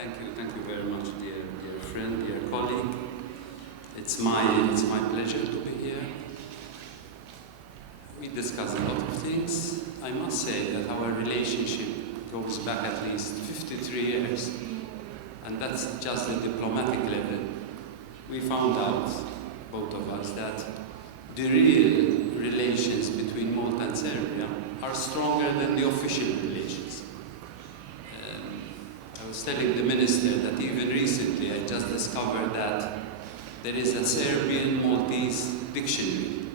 Thank you very much, dear friend, dear colleague. It's my pleasure to be here. We discussed a lot of things. I must say that our relationship goes back at least 53 years, and that's just the diplomatic level. We found out, both of us, that the real relations between Malta and Serbia are stronger than the official relations. I was telling the minister that even recently I just discovered that there is a Serbian-Maltese dictionary.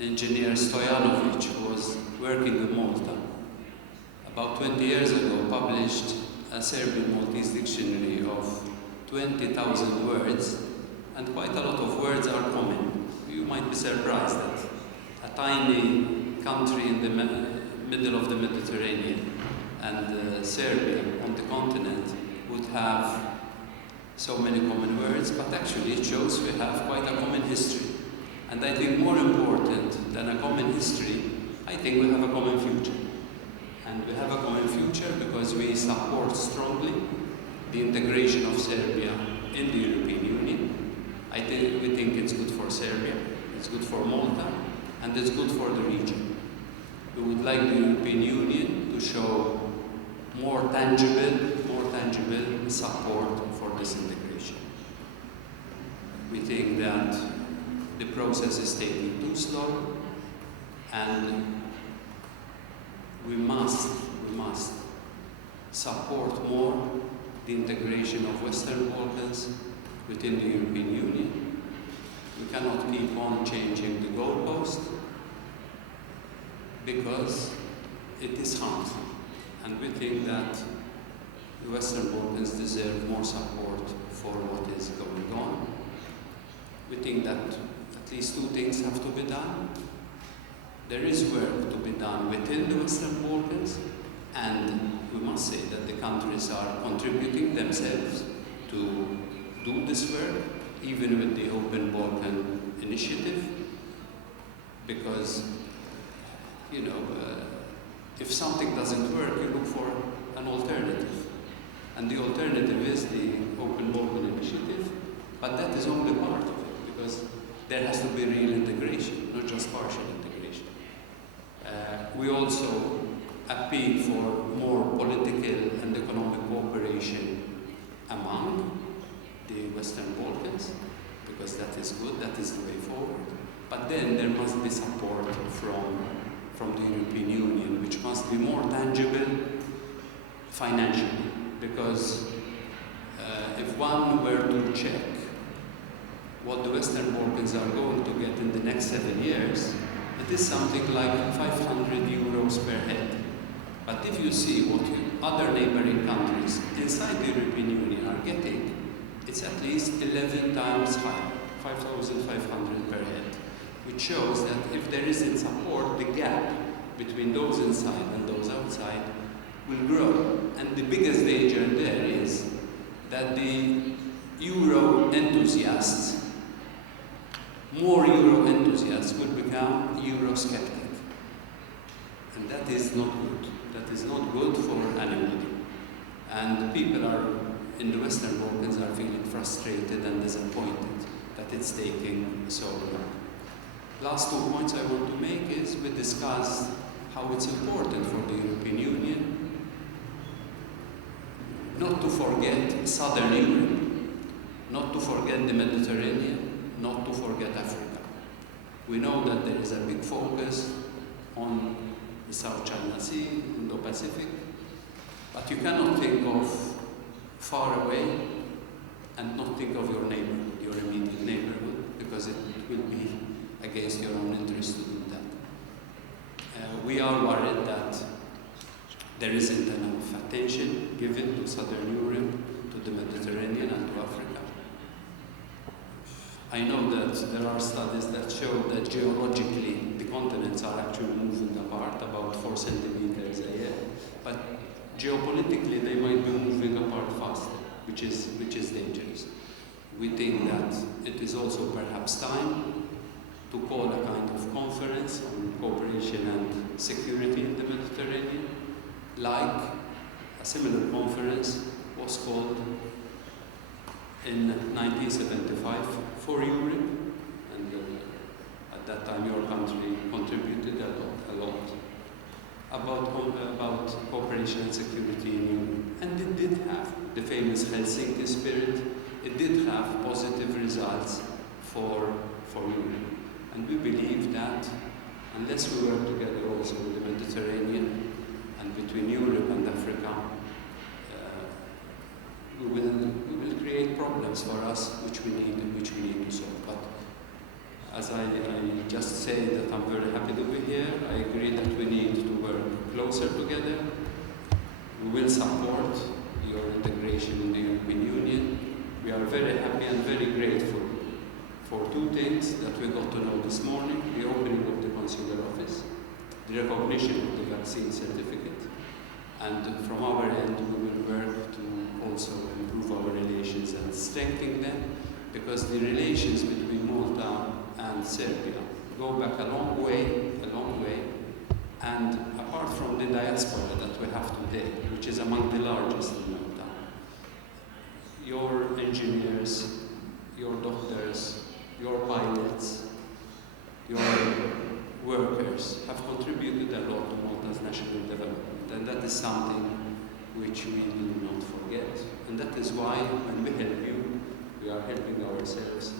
Engineer Stojanovic, who was working in Malta, about 20 years ago published a Serbian-Maltese dictionary of 20,000 words, and quite a lot of words are common. You might be surprised that a tiny country in the middle of the Mediterranean and Serbia on the continent would have so many common words, but actually it shows we have quite a common history. And I think more important than a common history, I think we have a common future. And we have a common future because we support strongly the integration of Serbia in the European Union. We think it's good for Serbia, it's good for Malta, and it's good for the region. We would like the European Union to show more tangible support for this integration. We think that the process is taking too slow, and we must support more the integration of Western Balkans within the European Union. We cannot keep on changing the goalpost because it is harmful, and we think that the Western Balkans deserve more support for what is going on. We think that at least two things have to be done. There is work to be done within the Western Balkans, and we must say that the countries are contributing themselves to do this work, even with the Open Balkan Initiative, because, if something doesn't work, you look for an alternative. And the alternative is the Open Balkan Initiative, but that is only part of it, because there has to be real integration, not just partial integration. We also appeal for more political and economic cooperation among the Western Balkans, because that is good, that is the way forward. But then there must be support from the European Union, which must be more tangible financially, because if one were to check what the Western Balkans are going to get in the next 7 years, it is something like 500 euros per head. But if you see what other neighboring countries inside the European Union are getting, it's at least 11 times higher, 5,500 per head, which shows that if there isn't support, the gap between those inside and those outside will grow. And the biggest danger there is that the Euro enthusiasts, more Euro enthusiasts, will become Eurosceptic. And that is not good. That is not good for anybody. And people in the Western Balkans are feeling frustrated and disappointed that it's taking so long. Last 2 points I want to make is we discussed how it's important for the European Union not to forget Southern Europe, not to forget the Mediterranean, not to forget Africa. We know that there is a big focus on the South China Sea, Indo-Pacific, but you cannot think of far away and not think of your neighborhood, your immediate neighborhood, because it will be against your own interest to do that. We are worried that there isn't enough attention given to Southern Europe, to the Mediterranean, and to Africa. I know that there are studies that show that geologically the continents are actually moving apart about 4 centimeters a year, but geopolitically they might be moving apart faster, which is dangerous. We think that it is also perhaps time to call a kind of conference on cooperation and security in the Mediterranean, like a similar conference was called in 1975 for Europe, and at that time your country contributed a lot about cooperation and security in Europe. And it did have the famous Helsinki spirit. It did have positive results for Europe. And we believe that unless we work together also with the Mediterranean and between Europe and Africa, we will create problems for us which we need to solve. But as I just say that I'm very happy to be here, I agree that we need to work closer together. We will support your integration in the European Union. We are very happy and very grateful for two things that we got to know this morning: the opening of the consular office, the recognition of the vaccine certificate, and from our end we will work to also improve our relations and strengthen them, because the relations between Malta and Serbia go back a long way, and apart from the diaspora that we have today, which is among the largest in Malta, your engineers, your doctors, your pilots, your workers have contributed a lot to Malta's national development, and that is something which we do not forget. And that is why when we help you, we are helping ourselves.